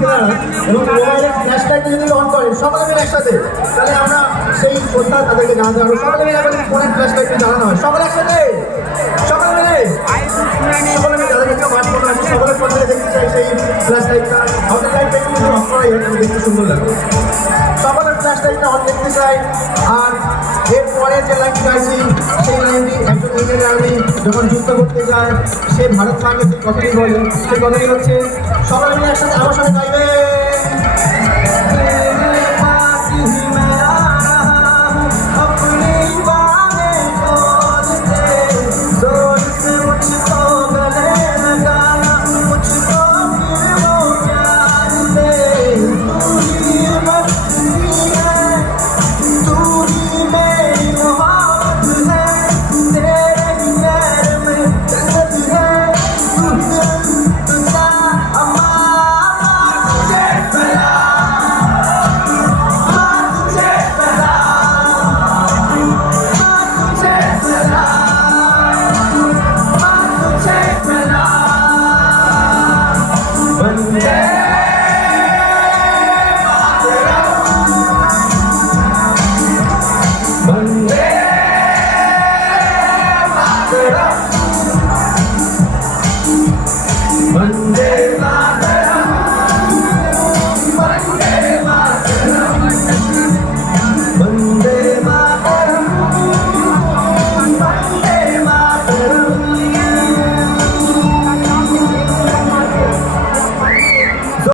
এবং মোবাইলের ফ্ল্যাশ লাইটটা যদি অন করে সকলে মিলে একসাথে, তাহলে আমরা সেই শ্রদ্ধা তাদেরকে জানাতে পারবো। সকলে মিলে এখন ফোনের ফ্ল্যাশ লাইটটা জানানো হয়, সকলে একসাথে, সকলে মিলে সকলে মিলে যাদের কাছে মাঠ ফোন আছে সকলের ফোন থেকে দেখতে চাই সেই ফ্ল্যাশ লাইটটা। আমাদের লাইটটা একটু অফ করাই দেখতে সুন্দর লাগবে, সকলের ফ্ল্যাশ লাইটটা অন দেখতে চাই। আর এরপরে যে লাইনটি গাইছি সেই লাইনটি একজন ইন্ডিয়ান আর্মি যখন যুদ্ধ করতে যায় সে ভারত মাকে যে কথাটি বলে সেই কথাটি হচ্ছে সকলে মিলে একসাথে আমার সাথে গাইবে।